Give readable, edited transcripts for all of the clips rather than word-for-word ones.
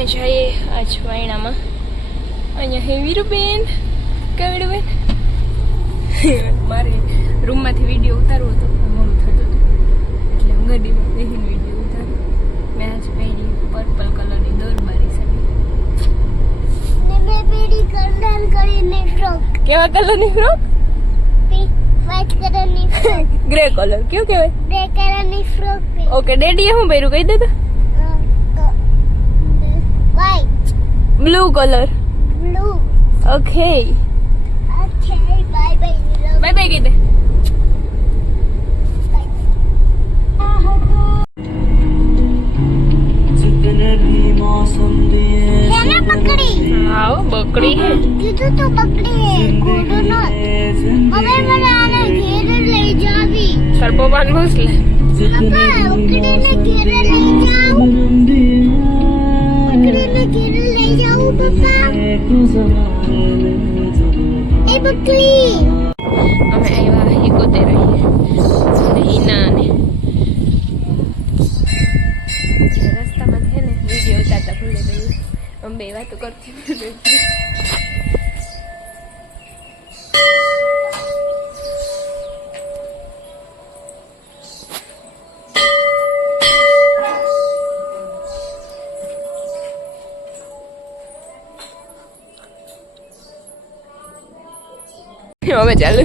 અમે જઈએ આજ વાયણામાં. અહીંયા હે વીરુબેન, કવિરુબેન. મારે રૂમમાંથી વિડીયો ઉતારવો હતો, મોડું થતું હતું એટલે હું ગાડીમાં બેસીને વિડીયો ઉતાર્યો. મેં આજ પહેરી પર્પલ કલરની દોરબારી સાડી. કેવા કલરની ફ્રોક? વ્હાઈટ કલરની ફ્રોક. Grey colour. કયો કહેવાય? ગ્રે કલરની ફ્રોક. ઓકે, ડેડીએ શું પહેર્યું કહી દે તો. White. Blue colour. Blue. Okay, okay, bye bye. Bye bye કહી દે. કેને પકડી? આવો બકડી હે. કીધું તો પકડી હે, ઘોડો નો. હવે મને આને ઘેર લઈ જાવી. સર પપ્પાને પૂછ લે. પપ્પા, પકડીને ઘેર લઈ જાઉં. પકડીને ઘેર લઈ જાઉં પપ્પા. એ બકરી. અમે આવ્યા હિકોતે રહીએ હિના ને રસ્તામાં છે ને વિડીયો ઉતારતા ભૂલી ગઈ. અમે બે વાતો કરતી અમે ચાલુ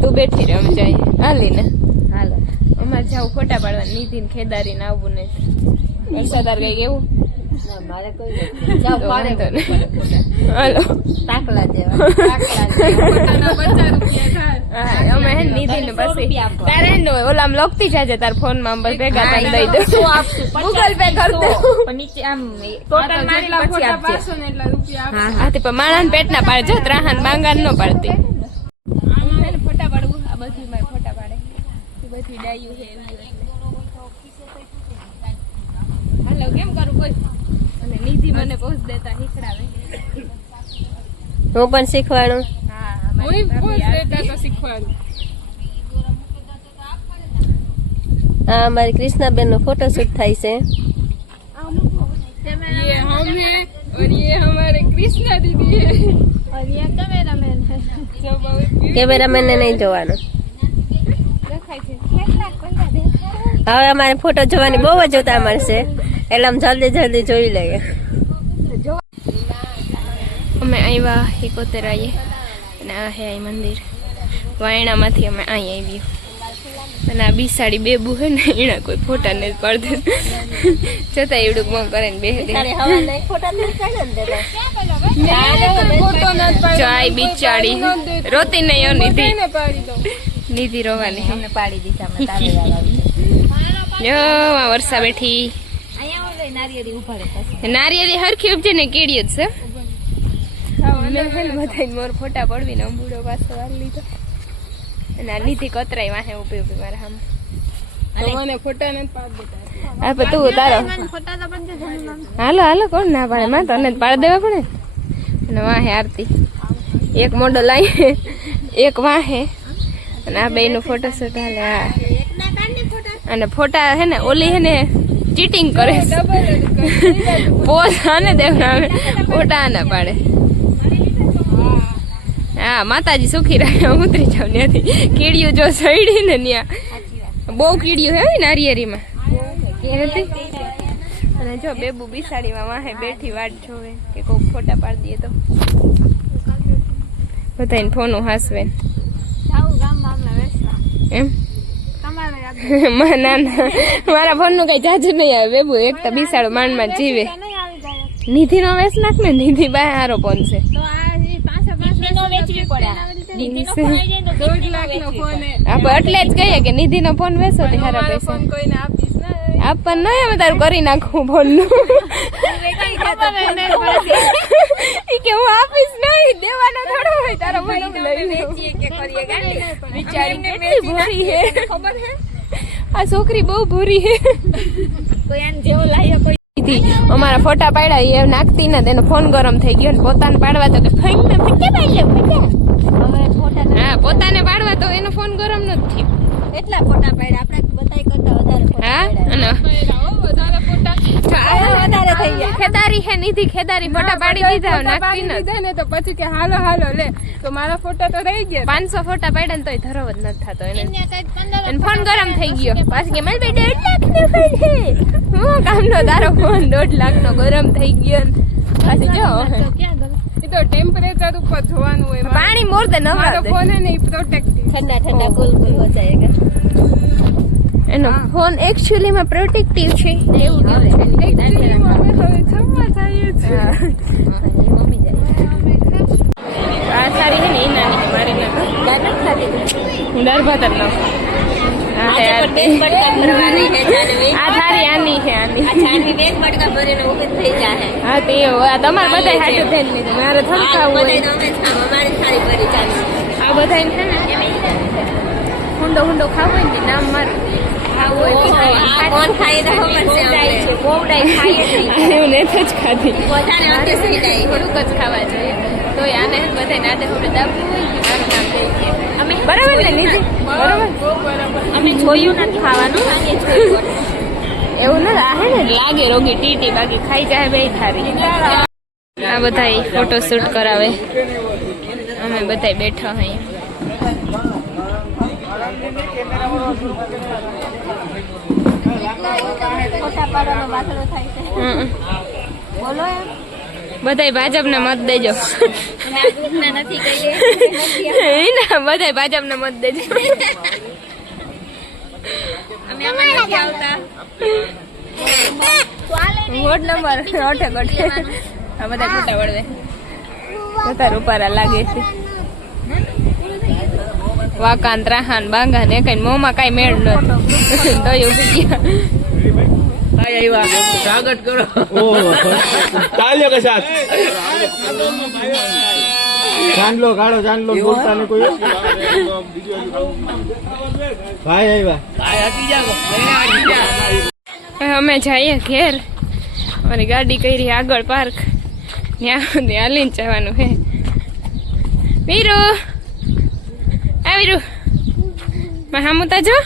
તું બેઠી રહે. અમે જઈએ હાલી ને. હાલો અમારે જાવ ફોટા પાડવા. નીતિન ખેદારી ને આવવું નહીં. વરસાદાર કઈ કેવું મારે કોઈ હાલો તાકલા જેવા અમે હે નીતિન ને પછી તારે હે ને ઓલામ લખતી જાજે તાર ફોન માં બસ ભેગા થઈને દઈ દઉં. ગૂગલ પે કર દે. નીચે આમ ટોટલ મારેલા ફોટા પાસો ને એટલા રૂપિયા હા તે પણ માણસ પેટ ના પાડે. જો ત્રાહન બાંગાન નો પાડતી. ફોટા પાડવું. આ બધી મારે ફોટા પાડે. બધી ડાયું છે હાલો કેમ કરું કોઈ. અને નિધિ મને પોસ્ટ દેતા શીખડાવે. હું પણ શીખવાડું. હા હું પોસ્ટ દેતા તો શીખવાડું. હા અમારી કૃષ્ણાબેન નો ફોટોશૂટ થાય છે. ये हम हैं और ये हमारे कृष्णा दीदी है और ये कैमरामैन है. जो बहुत કેમેરામેન ને નહીં જોવાનું. દેખાય છે. કેટલા કોંડા દેખાય. હવે અમારે ફોટો જોવાની બહુ જ ઉતાવળ મળશે એટલે આમ જલ્દી જલ્દી જોઈ લઈએ. અમે આવ્યા હિકોતેર આવીએ અને આ હે આ મંદિર. વાયણામાંથી અમે અહીં આવ્યું અને આ બિસાડી બેબુ હે ને એના કોઈ ફોટા નથી પડતું. છતાં એવડું મોં કરે ને બે ચાય બિચાડી રોતી નહીં. નિધિ નિધિ રોવાની પાડી દીધા. વર્ષા બેઠી. નારિયેળી હરખી ઉપજે ને કેડીઓ જ છે. બધા મોર ફોટા પડવી ને અંબુડો પાછો વાર લીધો. અને આ નિધિ કતરાઈ વાહે ઉભી ઉભી મારા સામે. હા પણ તું તારો હાલો હાલો કોણ ના પાડે. માં તને જ પાડી દેવા પડે. અને વાહે આરતી એક મોડો લાવી એક વાહે અને આ બે નું ફોટોશૂટ હાલે. હા અને ફોટા હે ને ઓલી હે ને ચીટિંગ કરે પોઝ આને દેવડાવે ફોટા ના પાડે. હા માતાજી સુખી રાખે. ઉતરી જાવ ત્યાંથી. કીડીયું જો સડી ને ત્યાં બહુ કીડીયું હે નારિયેરીમાં. અને જો બેબુ બિસાડીમાં વાહે બેઠી વાટ જોવે કે કોઈક ફોટા પાડી દે તો બધાને ફોનું હાસવે એમ. ના ના મારા ફોન નું કઈ જાજુ નહીં આવે. બેબુ એક તો બિસાડો માંડમાં જીવે. નિધિ નો વેસ નાખ ને. નિધિ બાય હારો ફોન છે. એટલે જ કહીએ કે નિધિ નો ફોન વેચો તે હારા પૈસા આપવાનું નહીં. અમે તારું કરી નાખવું ફોન નું કે હું આપીશ નહીં. દેવાનો થોડો હોય તારો ફોન ભૂરી હે. આ છોકરી બહુ ભૂરી હે. અમારા ફોટા પાડ્યા એ નાખતી ને તેનો ફોન ગરમ થઈ ગયો ને પોતાને પાડવા તો હા પોતાને પાડવા તો એનો ફોન ગરમ નથી થયો. એટલા ફોટા પાડ્યા આપણે બધાય કરતા વધારે. હા અને વધારે થઈ આલી હે નીતિ ખેદારી ફોટા પાડી દીધા નાખતી દીધા ને તો પછી કે હાલો હાલો લે તો મારા ફોટા તો રહી ગયા 500 ફોટા પાડ્યા ને તોય ધરવ જ નથી થતો એને ફોન ગરમ થઈ ગયો પાછી કે મારે 1.5 લાખ નો ફોન છે હું કામનો તારો ફોન 1.5 લાખ નો ગરમ થઈ ગયો પાછી જો એ તો ટેમ્પરેચર ઉપર જોવાનું હોય પાણી મોર દે ન મારો ફોન હે ને પ્રોટેક્ટિવ ठंडा ठंडा कूल कूल हो जाएगा એનો ફોન એકચ્યુઅલી માં પ્રોટેક્ટિવ છે એવું હવે જમવા જઈએ છીએ આ સારી હે ને ઈ નાની મારી ના गाना खाती હું દાળ ભાત જ નાખું आज पर बेस मटका भरवानी है जानवी આ થારી આની છે આની आ जानवी बेस मटका भरे ने उगे થઈ જાહે હા તે આ તમાર બધાય હાટુ થઈને લીધું મારે થોડું ખાવું હોય બધાય અમે અમારી થાળી ભરી ચાલી આ બધાય છે ને હુંડો હુંડો ખાવું હોય ને નામ મારું ખાવું હોય આ કોણ ખાઈ રહ્યો પડશે અમને બોવડાઈ ખાઈ જ નહીં હું નથી જ ખાધી વધારે અંતે થઈ જાય થોડુંક જ ખાવા જોઈએ તો આને બધાય નાડે હોડે દાબવું હોય કે મારું નામ દઈ અમે બરાબર ને લીધી બરાબર અમે જોયું નથી ખાવાનું આગે જોયું એવું ન હે ને લાગે રોગી ટીટી બાકી ખાઈ જાય બે થારી આ બધાય ફોટો શૂટ કરાવે અમે બધાય બેઠા હઈ ફોટા પાડવાનો વાસણો થાય છે બોલો એમ બધાય ભાજપને મત દેજો અમે આ ગ્રુપના નથી કહીએ ના બધાય ભાજપને મત દેજો અમે આમાં નથી આવતા વોર્ડ નંબર 8 ગોઠે આ બધા ખોટા વળવે તાર ઉપારા લાગે છે વાકાંત રાહાન બાંગા ને કઈ મોમાં કઈ મેળ નથી તો ઉભી ગયા स्वागत करो तालियों के साथ जान लो गाड़ो जान लो बोलता नहीं कोई भाई आई અમે જઈએ ઘેર અમારી ગાડી કરી આગળ પાર્ક ત્યાં સુધી હાલીને જવાનું હે વીરુ આ વીરુ માં હામુતા જો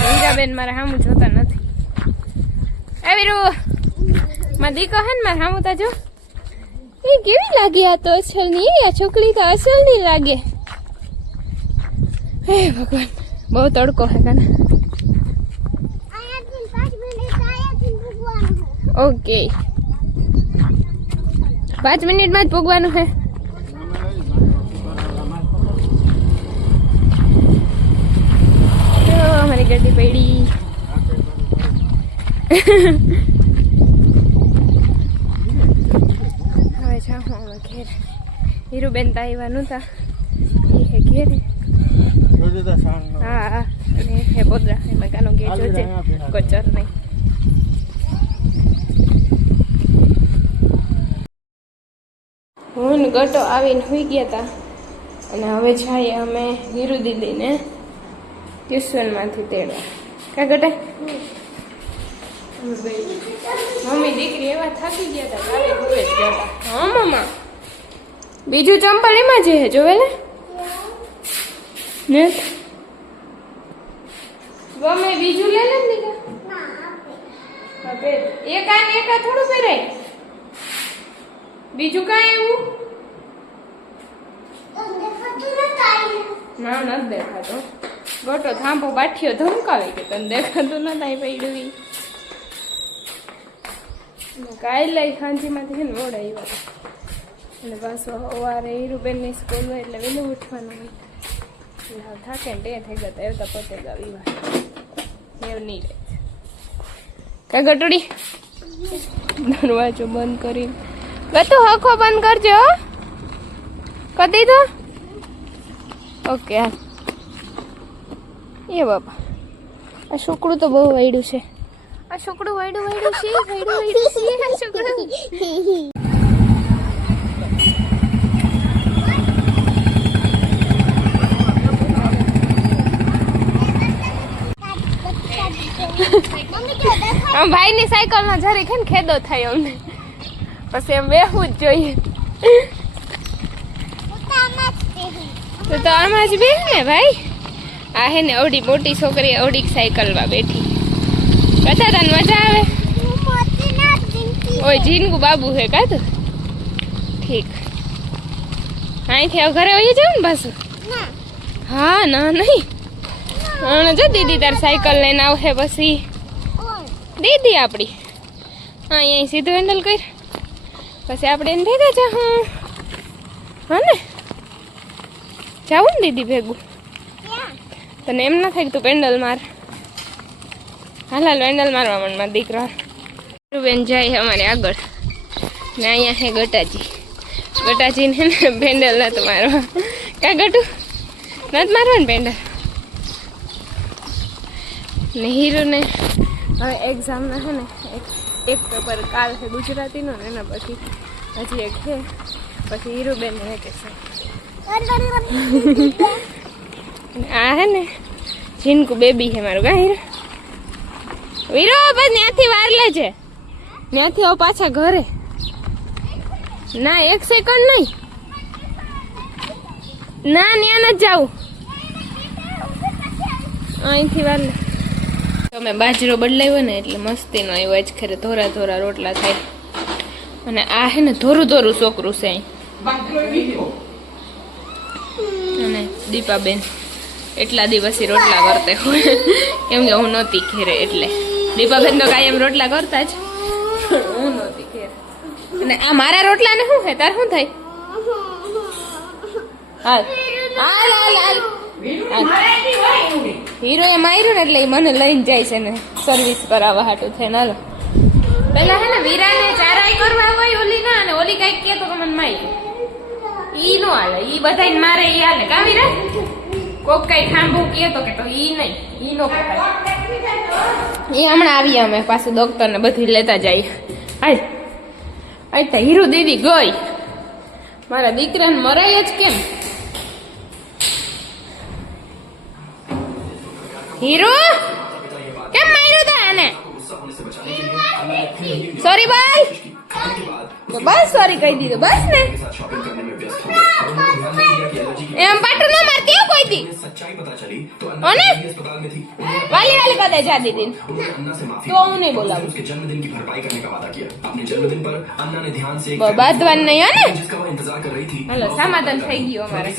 હીરાબેન મારા હામું જોતા નથી આ વીરુ માં દીકો હે ને મારા હામુતા જો એ કેવી લાગી આ તો અસલ ની આ છોકરી તો અસલ ની લાગે હે ભગવાન બહુ તડકો હે કાને અહીંયાથી 5 મિનિટ અહીંયાથી ભૂગવાનું છે ઓકે 5 મિનિટમાં જ પૂગવાનું છે તો અમારી ગાડી પડી હવે જાઉં અમે ઘેર હીરુબેન તો આવ્યા નહોતા એ હે ઘેર હા અને હે બોદરા એમાં કાનો ગેટ જોજે કોચર નહીં હું ગટો આવીને સુઈ ગયા હતા અને હવે જઈએ અમે હીરુ દીદીને ટ્યુશનમાંથી તેડવા કા ગટે મમ્મી દીકરી એવા થાકી ગયા હતા કાલે હવે જ ગયા હતા હા મમ્મા બીજું ચંપલ એમાં છે જોવે ને ગમે બીજું લે લે દીકરા એક આ ને એક આ થોડું પહેરાય બીજું કાંઈ એવું ના નથી દેખાતો ગોટો થાંભો બાઠિયો ધમકાવે કે તને દેખાતું નથી પડ્યું ઈ કાંઈ લઈ ખાંચીમાંથી છે ને વડાવ્યો અને પાછો સવારે હીરુબેનની સ્કૂલ હોય એટલે વહેલું ઉઠવાનું હોય એટલે હવે થાકે ને તે થઈ ગયા એવું તો પતે જ આવી વાત એવું નહીં રહે કા ગટોડી દરવાજો બંધ કરીને ગતું હખો બંધ કરજો કરી દીધો ઓકે હાલ એ બાપા આ છોકરું તો બહુ વાયડું છે આ છોકરું વાયડું છે આ છોકરું ભાઈ ની સાયકલ માં જરી છે ને ખેદો થાય અમને પછી એમ બેહવું જ જોઈએ તો આમાં જ બેહ ને ભાઈ આ હે ને અવડી મોટી છોકરી અવડી સાયકલ માં બેઠી કથા તને મજા આવે હું મોતી ના ચીંકી ઓય જીનકુ બાબુ હે કા તું ઠીક અહીંથી હવે ઘરે વહી જાવ ને પાછું ના હા ના નહીં હા જો દીદી તાર સાયકલ લઈને આવશે પછી ઓય દીદી આપણી હા અહીં સીધું હેન્ડલ કર પછી આપણે એને ભેગા જા હા ને જાવું ને દીદી ભેગું ક્યાં તને એમ ના થાય કે તું પેન્ડલ માર હાલ હાલ પેન્ડલ મારવા મનમાં દીકરા બેન જાય અમારે આગળ ને અહીંયા હે ગટાજી ગટાજીને હે ને પેન્ડલ નતું મારવા કા ગટું નથી મારવા ને પેન્ડલ ને હીરુને હવે એક્ઝામના છે ને એક પેપર કાલ છે ગુજરાતીનો ને એના પછી હજી એક છે પછી હીરુબેન વેકેશન આ હે ને જીનકુ બેબી છે મારું કા હીરો વીરો બસ ત્યાંથી વાર લેજે ત્યાંથી આવ પાછા ઘરે ના 1 સેકન્ડ નહીં ના ત્યાં નથી જાવું અહીંથી વાર લે તમે બાજરો બદલાવ્યો ને એટલે મસ્તીનો આવ્યો આજ ખરે ધોરા ધોરા રોટલા થાય અને આ હે ને ધોરું ધોરું છોકરું છે અહીં અને દીપાબેન એટલા દિવસથી રોટલા કરતે હોય કેમ કે હું નહોતી ઘેરે એટલે દીપાબેન તો કાયમ રોટલા કરતા જ હું નહોતી ઘેરે અને આ મારા રોટલા ને શું છે તાર શું થાય હાલ હાલ હાલ હાલ હીરો એ માર્યું ને એટલે ઈ મને લઈને જાય છે ને સર્વિસ કરાવવા હાટું થઈને હાલો પેલા હે ને વીરાને ચારાઈ કરવા હોય ઓલી ના અને ઓલી કઈક કે તો કે મને માર્યું ઈ નો હાલે ઈ બધાને મારે ઈ હાલે કા વીરા કોક કઈ ખાંભું કે તો ઈ નહીં ઈ નો કહેવાય ઈ હમણાં આવીએ અમે પાછું ડોક્ટર ને બધી લેતા જઈએ આય આય તો હીરો દીદી ગઈ મારા દીકરાને મરાય જ કેમ હીરો કેમ માર્યું તા આને સોરી બોલ તો બસ સોરી કહી દીધું બસ ને એમ પાટું ના મારતી હો કોઈ દી ઓને વાલી વાલી કદે જા દીદી તો હું નહીં બોલાવું બાદવાન નહીં હો ને હાલો સમાધાન થઈ ગયું અમારે